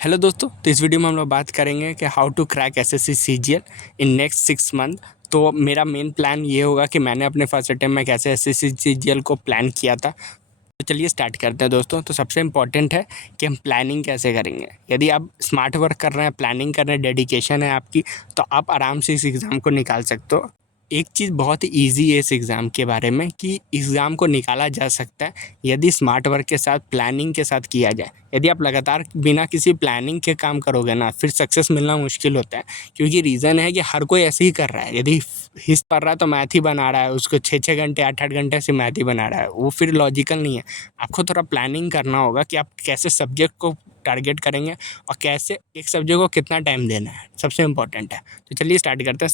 Hello दोस्तों, तो इस वीडियो में हम लोग बात करेंगे कि how to crack SSC CGL in next 6 month. तो मेरा मेन प्लान ये होगा कि मैंने अपने फर्स्ट अटेम्प्ट में कैसे एसएससी सीजीएल को प्लान किया था। तो चलिए स्टार्ट करते हैं दोस्तों। तो सबसे इम्पॉर्टेंट है कि हम प्लानिंग कैसे करेंगे। यदि आप स्मार्ट वर्क कर रहे हैं, प्लानिंग कर रहे हैं, डेडिकेशन है आपकी, तो आप आराम से इस एग्ज़ाम को निकाल सकते हो। एक चीज़ बहुत ईजी है इस एग्ज़ाम के बारे में कि एग्ज़ाम को निकाला जा सकता है यदि स्मार्ट वर्क के साथ, प्लानिंग के साथ किया जाए। यदि आप लगातार बिना किसी प्लानिंग के काम करोगे ना, फिर सक्सेस मिलना मुश्किल होता है। क्योंकि रीज़न है कि हर कोई ऐसे ही कर रहा है। यदि हिस्ट पढ़ रहा है तो मैथ ही बना रहा है, उसको 6-6 घंटे 8-8 घंटे से मैथ ही बना रहा है, वो फिर लॉजिकल नहीं है। आपको थोड़ा प्लानिंग करना होगा कि आप कैसे सब्जेक्ट को टारगेट करेंगे और कैसे एक सब्जेक्ट को कितना टाइम देना है, सबसे इम्पोर्टेंट है। तो चलिए स्टार्ट करते हैं।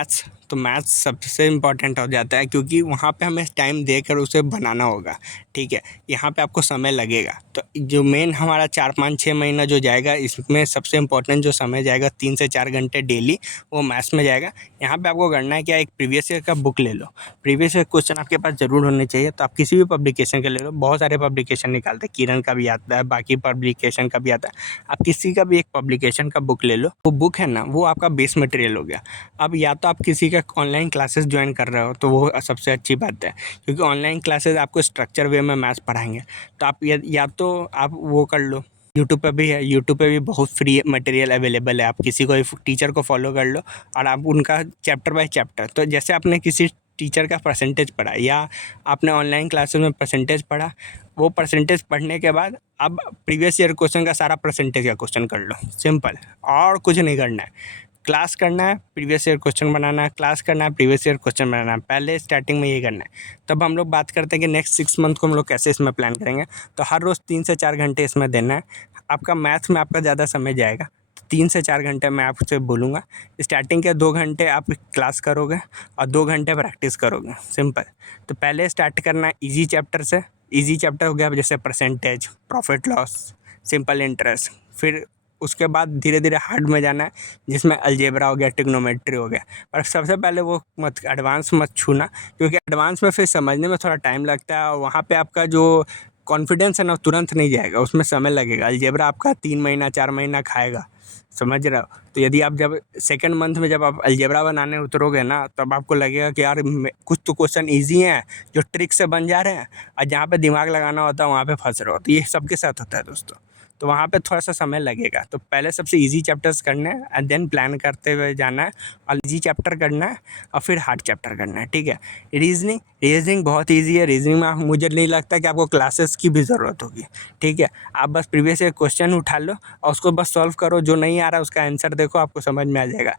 मैथ्स, तो मैथ्स सबसे इम्पॉर्टेंट हो जाता है क्योंकि वहाँ पे हमें टाइम देकर उसे बनाना होगा, ठीक है। यहाँ पे आपको समय लगेगा, तो जो मेन हमारा 4-5-6 महीना जो जाएगा, इसमें सबसे इम्पॉर्टेंट जो समय जाएगा 3 से 4 घंटे डेली, वो मैथ्स में जाएगा। यहाँ पे आपको करना है क्या, एक प्रीवियस ईयर का बुक ले लो। प्रीवियस ईयर क्वेश्चन आपके पास ज़रूर होने चाहिए, तो आप किसी भी पब्लिकेशन का ले लो। बहुत सारे पब्लिकेशन निकालते हैं, किरण का भी आता है, बाकी पब्लिकेशन का भी आता है। आप किसी का भी एक पब्लिकेशन का बुक ले लो। वो बुक है ना, वो आपका बेस मटेरियल हो गया। अब या तो आप किसी का ऑनलाइन क्लासेस ज्वाइन कर रहे हो तो वो सबसे अच्छी बात है, क्योंकि ऑनलाइन क्लासेस आपको स्ट्रक्चर वे में मैथ्स पढ़ाएंगे। तो आप या तो आप वो कर लो, यूट्यूब पे भी है, यूट्यूब पे भी बहुत फ्री मटेरियल अवेलेबल है। आप किसी को टीचर को फॉलो कर लो और आप उनका चैप्टर बाय चैप्टर, तो जैसे आपने किसी टीचर का परसेंटेज पढ़ा या आपने ऑनलाइन क्लासेस में परसेंटेज पढ़ा, वो परसेंटेज पढ़ने के बाद अब प्रीवियस ईयर क्वेश्चन का सारा परसेंटेज का क्वेश्चन कर लो, सिंपल। और कुछ नहीं करना है। क्लास करना है, प्रीवियस ईयर क्वेश्चन बनाना है, क्लास करना है, प्रीवियस ईयर क्वेश्चन बनाना है। पहले स्टार्टिंग में ये करना है। तब हम लोग बात करते हैं कि नेक्स्ट 6 मंथ को हम लोग कैसे इसमें प्लान करेंगे। तो हर रोज़ 3 से 4 घंटे इसमें देना है। आपका मैथ्स में आपका ज़्यादा समय जाएगा, 3 से 4 घंटे मैं आपसे बोलूँगा। स्टार्टिंग के 2 घंटे आप क्लास करोगे और 2 घंटे प्रैक्टिस करोगे, सिंपल। तो पहले स्टार्ट करना है ईजी चैप्टर से। ईजी चैप्टर हो गया जैसे percentage, profit loss, simple interest. फिर उसके बाद धीरे धीरे हार्ड में जाना है, जिसमें अलजेब्रा हो गया, ट्रिग्नोमेट्री हो गया। पर सबसे पहले वो मत एडवांस मत छूना, क्योंकि एडवांस में फिर समझने में थोड़ा टाइम लगता है और वहाँ पे आपका जो कॉन्फिडेंस है ना, तुरंत नहीं जाएगा, उसमें समय लगेगा। अलजेब्रा आपका 3 महीना 4 महीना खाएगा, समझ रहे हो। तो यदि आप जब सेकंड मंथ में जब आप अलजेब्रा बनाने उतरोगे ना, तब आपको लगेगा कि यार कुछ तो क्वेश्चन ईजी हैं जो ट्रिक से बन जा रहे हैं, और जहाँ पे दिमाग लगाना होता है वहाँ पे फंस रहे हो। तो ये सबके साथ होता है दोस्तों, तो वहाँ पे थोड़ा सा समय लगेगा। तो पहले सबसे इजी चैप्टर्स करने हैं एंड देन प्लान करते हुए जाना है, और इजी चैप्टर करना है और फिर हार्ड चैप्टर करना है, ठीक है। रीजनिंग बहुत इजी है। रीजनिंग में मुझे नहीं लगता कि आपको क्लासेस की भी ज़रूरत होगी, ठीक है। आप बस प्रीवियस ईयर क्वेश्चन उठा लो और उसको बस सॉल्व करो। जो नहीं आ रहा है उसका आंसर देखो, आपको समझ में आ जाएगा।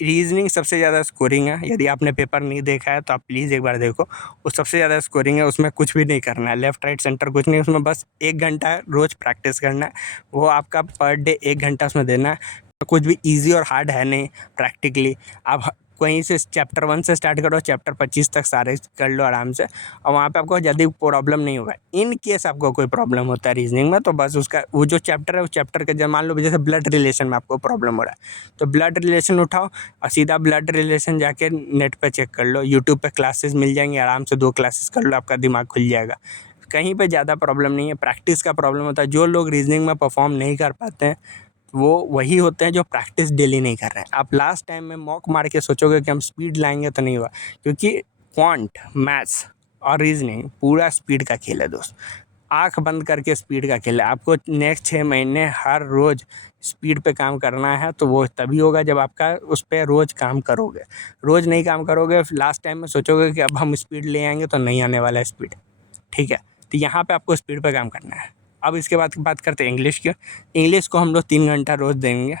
रीजनिंग सबसे ज़्यादा स्कोरिंग है। यदि आपने पेपर नहीं देखा है तो आप प्लीज़ एक बार देखो, वो सबसे ज़्यादा स्कोरिंग है। उसमें कुछ भी नहीं करना है, लेफ़्ट राइट सेंटर कुछ नहीं, उसमें बस 1 घंटा रोज़ प्रैक्टिस करना है। वो आपका पर डे 1 घंटा उसमें देना है। कुछ भी ईज़ी और हार्ड है नहीं प्रैक्टिकली। आप वहीं से चैप्टर 1 से स्टार्ट करो, चैप्टर 25 तक सारे कर लो आराम से, और वहाँ पे आपको जल्दी प्रॉब्लम नहीं होगा। इन केस आपको कोई प्रॉब्लम होता है रीजनिंग में, तो बस उसका वो जो चैप्टर है, उस चैप्टर का, जब मान लो जैसे ब्लड रिलेशन में आपको प्रॉब्लम हो रहा है, तो ब्लड रिलेशन उठाओ और सीधा ब्लड रिलेशन जाके नेट पे चेक कर लो। यूट्यूब पे क्लासेस मिल जाएंगी, आराम से 2 क्लासेस कर लो, आपका दिमाग खुल जाएगा। कहीं पे ज़्यादा प्रॉब्लम नहीं है, प्रैक्टिस का प्रॉब्लम होता है। जो लोग रीजनिंग में परफॉर्म नहीं कर पाते हैं, वो वही होते हैं जो प्रैक्टिस डेली नहीं कर रहे हैं। आप लास्ट टाइम में मॉक मार के सोचोगे कि हम स्पीड लाएंगे, तो नहीं हुआ, क्योंकि क्वांट, मैथ्स और रीजनिंग पूरा स्पीड का खेल है दोस्त। आँख बंद करके स्पीड का खेल है। आपको नेक्स्ट 6 महीने हर रोज़ स्पीड पे काम करना है, तो वो तभी होगा जब आपका उस पर रोज़ काम करोगे। रोज़ नहीं काम करोगे, लास्ट टाइम में सोचोगे कि अब हम स्पीड ले आएंगे, तो नहीं आने वाला है स्पीड, ठीक है। तो यहाँ पे आपको स्पीड पे काम करना है। अब इसके बाद बात करते हैं इंग्लिश की। इंग्लिश को हम लोग 3 घंटा रोज़ देंगे।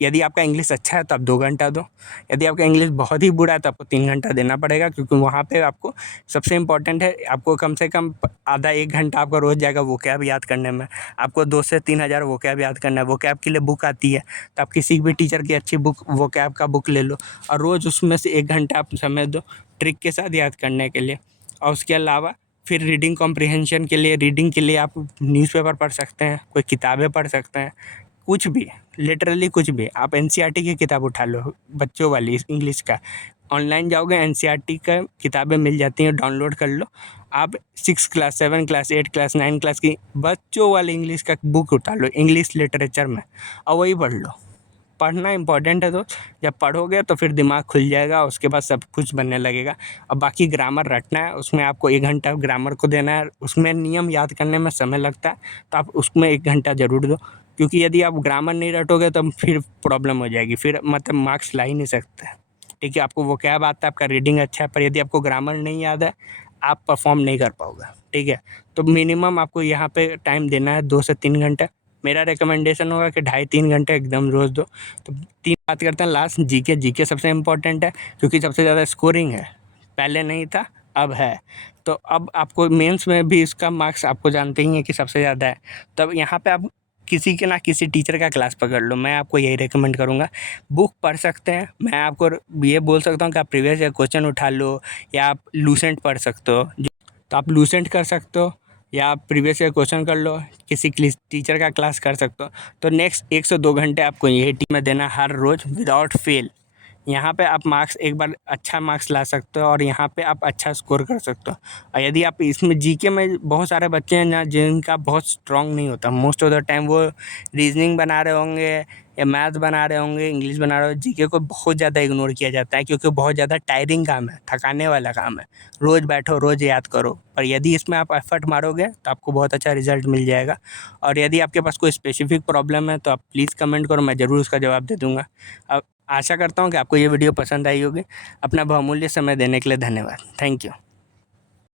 यदि आपका इंग्लिश अच्छा है तो आप 2 घंटा दो। यदि आपका इंग्लिश बहुत ही बुरा है तो आपको 3 घंटा देना पड़ेगा, क्योंकि वहाँ पे आपको सबसे इम्पोर्टेंट है, आपको कम से कम आधा 1 घंटा आपका रोज़ जाएगा वोकैब याद करने में। आपको 2 से 3 हज़ार वोकैब याद करना है। वोकैब के लिए बुक आती है, तो आप किसी भी टीचर की अच्छी बुक, वोकैब का बुक ले लो और रोज़ उसमें से 1 घंटा आप समय दो ट्रिक के साथ याद करने के लिए। और उसके अलावा फिर रीडिंग कॉम्प्रिहेंशन के लिए, रीडिंग के लिए आप न्यूज़पेपर पढ़ सकते हैं, कोई किताबें पढ़ सकते हैं, कुछ भी, लिटरली कुछ भी। आप एनसीईआरटी की किताब उठा लो, बच्चों वाली इंग्लिश का, ऑनलाइन जाओगे एनसीईआरटी का किताबें मिल जाती हैं, डाउनलोड कर लो। आप 6 क्लास 7 क्लास 8 क्लास 9 क्लास की बच्चों वाली इंग्लिश का बुक उठा लो इंग्लिश लिटरेचर में और वही पढ़ लो। पढ़ना इंपॉर्टेंट है दोस्त, जब पढ़ोगे तो फिर दिमाग खुल जाएगा, उसके बाद सब कुछ बनने लगेगा। अब बाकी ग्रामर रटना है, उसमें आपको 1 घंटा ग्रामर को देना है, उसमें नियम याद करने में समय लगता है, तो आप उसमें 1 घंटा ज़रूर दो, क्योंकि यदि आप ग्रामर नहीं रटोगे तो फिर प्रॉब्लम हो जाएगी, फिर मतलब मार्क्स ला ही नहीं सकते। ठीक है, आपको वोकैब आता है, आपका रीडिंग अच्छा है, पर यदि आपको ग्रामर नहीं याद है, आप परफॉर्म नहीं कर पाओगे। ठीक है, तो मिनिमम आपको यहाँ पे टाइम देना है 2 से 3 घंटे। मेरा रिकमेंडेशन होगा कि 2.5-3 घंटे एकदम रोज़ दो। तो 3 बात करते हैं लास्ट, जीके। जीके सबसे इम्पोर्टेंट है क्योंकि सबसे ज़्यादा स्कोरिंग है, पहले नहीं था अब है। तो अब आपको मेंस में भी इसका मार्क्स आपको जानते ही हैं कि सबसे ज़्यादा है। तब यहाँ पे आप किसी के ना किसी टीचर का क्लास पकड़ लो, मैं आपको यही रिकमेंड करूँगा। बुक पढ़ सकते हैं, मैं आपको ये बोल सकता हूँ कि आप प्रीवियस ईयर क्वेश्चन उठा लो या आप लूसेंट पढ़ सकते हो, तो आप लूसेंट कर सकते हो या आप प्रीवियस ईयर क्वेश्चन कर लो, किसी टीचर का क्लास कर सकते हो। तो नेक्स्ट 1 से 2 घंटे आपको यही टीम में देना हर रोज़ विदाउट फेल। यहाँ पे आप मार्क्स एक बार अच्छा मार्क्स ला सकते हो और यहाँ पे आप अच्छा स्कोर कर सकते हो। और यदि आप इसमें जीके में बहुत सारे बच्चे हैं ना जिनका बहुत स्ट्रॉन्ग नहीं होता, मोस्ट ऑफ द टाइम वो रीजनिंग बना रहे होंगे या मैथ बना रहे होंगे, इंग्लिश बना रहे हो, जीके को बहुत ज़्यादा इग्नोर किया जाता है क्योंकि बहुत ज़्यादा टायरिंग काम है, थकाने वाला काम है। रोज़ बैठो, रोज़ याद करो, पर यदि इसमें आप एफर्ट मारोगे तो आपको बहुत अच्छा रिजल्ट मिल जाएगा। और यदि आपके पास कोई स्पेसिफिक प्रॉब्लम है तो आप प्लीज़ कमेंट करो, मैं ज़रूर उसका जवाब दे दूँगा। अब आशा करता हूँ कि आपको ये वीडियो पसंद आई होगी। अपना बहुमूल्य समय देने के लिए धन्यवाद। Thank you.